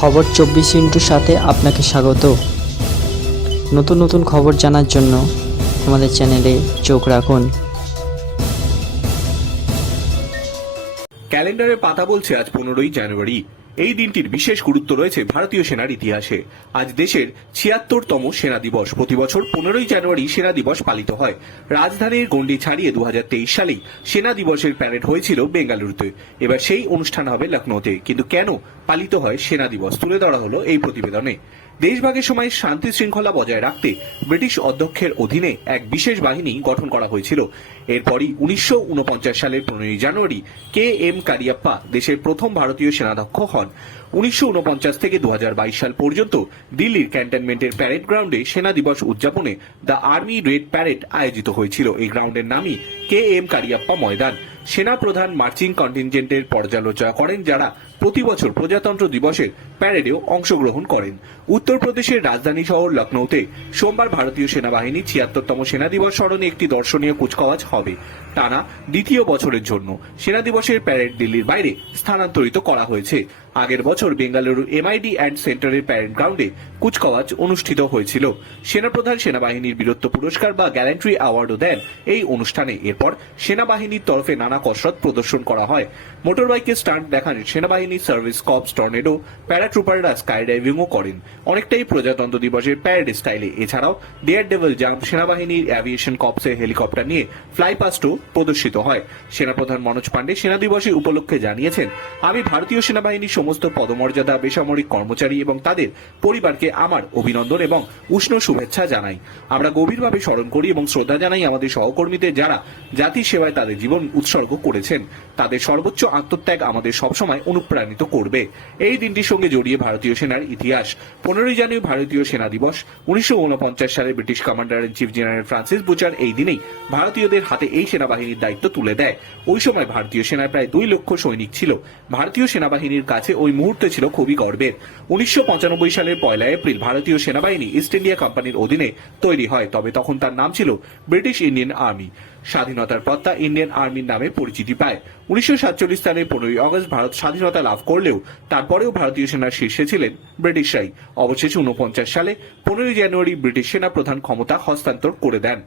খবর চব্বিশ ইন্টুর সাথে আপনাকে স্বাগত। নতুন নতুন খবর জানার জন্য আমাদের চ্যানেলে চোখ রাখুন। ক্যালেন্ডারের পাতা বলছে আজ পনেরোই জানুয়ারি। এই দিনটির বিশেষ গুরুত্ব রয়েছে ভারতীয় সেনার ইতিহাসে। আজ দেশের ছিয়াত্তরতম সেনা দিবস। প্রতি বছর পনেরোই জানুয়ারি সেনা দিবস পালিত হয়। রাজধানীর গণ্ডি ছাড়িয়ে দু হাজার তেইশ সালেই সেনা দিবসের প্যারেড হয়েছিল বেঙ্গালুরুতে। এবার সেই অনুষ্ঠান হবে লখনৌতে। কিন্তু কেন পালিত হয় সেনা দিবস? তুলে ধরা হলো এই প্রতিবেদনে। দেশভাগের সময় শান্তি শৃঙ্খলা বজায় রাখতে ব্রিটিশ অধ্যক্ষের অধীনে এক বিশেষ বাহিনী গঠন করা হয়েছিল। এরপরই উনিশশো ঊনপঞ্চাশ সালের পনেরোই জানুয়ারি কে এম কারিয়াপ্পা দেশের প্রথম ভারতীয় সেনাধ্যক্ষ হন। উনিশশো থেকে দুহাজার বাইশ সাল পর্যন্ত দিল্লির ক্যান্টনমেন্টের প্যারেড গ্রাউন্ডে সেনা দিবস উদযাপনে দ্য আর্মি রেড প্যারেড আয়োজিত হয়েছিল। এই গ্রাউন্ডের নামই কে এম কারিয়াপ্পা ময়দান। সেনা প্রধান মার্চিং কন্টিনজেন্টের পর্যালোচনা করেন যারা প্রতি বছর প্রজাতন্ত্র দিবসের প্যারেডেও অংশগ্রহণ করেন। উত্তরপ্রদেশের রাজধানী শহর লখনৌতে সোমবার ভারতীয় সেনাবাহিনী ছিয়াত্তরতম সেনা দিবস স্মরণে একটি দর্শনীয় কুচকাওয়াজ হবে। টানা দ্বিতীয় বছরের জন্য সেনা দিবসের প্যারেড দিল্লির বাইরে স্থানান্তরিত করা হয়েছে। আগের বছর বেঙ্গালুরু এমআইডি অ্যান্ড সেন্টারের প্যারেড গ্রাউন্ডে কুচকাওয়াজ অনুষ্ঠিত হয়েছিল। সেনাপ্রধান সেনাবাহিনীর বীরত্ব পুরস্কার বা গ্যালেন্ট্রি অ্যাওয়ার্ডও দেন এই অনুষ্ঠানে। এরপর সেনাবাহিনীর তরফে নানা কসরত প্রদর্শন করা হয়। মোটরবাইকে স্টান্ট দেখান সেনাবাহিনীর সার্ভিস কপস, টর্নেডো, প্যারাট্রুপাররা স্কাই ডাইভিংও করেন। অনেকটাই প্রজাতন্ত্র দিবসের প্যারেড স্টাইলে। এছাড়াও ডেয়ার ডেভেল জাম্প সেনাবাহিনীর অ্যাভিয়েশন কপসের হেলিকপ্টার নিয়ে ফ্লাই পাস্টও প্রদর্শিত হয়। সেনাপ্রধান মনোজ পান্ডে সেনা দিবসের উপলক্ষে জানিয়েছেন, আমি ভারতীয় সেনাবাহিনীর সমস্ত পদমর্যাদা, বেসামরিক কর্মচারী এবং তাদের পরিবারকে আমার অভিনন্দন এবং উষ্ণ শুভেচ্ছা জানাই। আমরা গভীরভাবে স্মরণ করি এবং শ্রদ্ধা জানাই আমাদের সহকর্মীদের যারা জাতির সেবায় তাদের জীবন উৎসর্গ করেছেন। তাদের সর্বোচ্চ আত্মত্যাগ আমাদের সবসময় অনুপ্রাণিত করবে। এই দিনটির সঙ্গে জড়িয়ে ভারতীয় সেনার ইতিহাস। পনেরোই জানুয়ারি ভারতীয় সেনা দিবস। উনিশশো উনপঞ্চাশ সালে British commander in chief general Francis Bucher এই দিনেই ভারতীয়দের হাতে এই সেনাবাহিনীর দায়িত্ব তুলে দেয়। ওই সময় ভারতীয় সেনার প্রায় দুই লক্ষ সৈনিক ছিল। ভারতীয় সেনাবাহিনীর কাছে ওই মুহূর্তে ছিল খুবই গর্বের। উনিশশো পঁচানব্বই সালের পয়লা এপ্রিল ভারতীয় সেনাবাহিনী ইস্ট ইন্ডিয়া কোম্পানির অধীনে তৈরি হয়, তবে তখন তার নাম ছিল ব্রিটিশ ইন্ডিয়ান আর্মি। স্বাধীনতার পর তা ইন্ডিয়ান আর্মির নামে পরিচিতি পায়। উনিশশো সাতচল্লিশ সালে পনেরোই আগস্ট ভারত স্বাধীনতা লাভ করলেও তারপরেও ভারতীয় সেনার শীর্ষে ছিলেন ব্রিটিশরাই। অবশেষে উনপঞ্চাশ সালে পনেরোই জানুয়ারি ব্রিটিশ সেনা প্রধান ক্ষমতা হস্তান্তর করে দেন।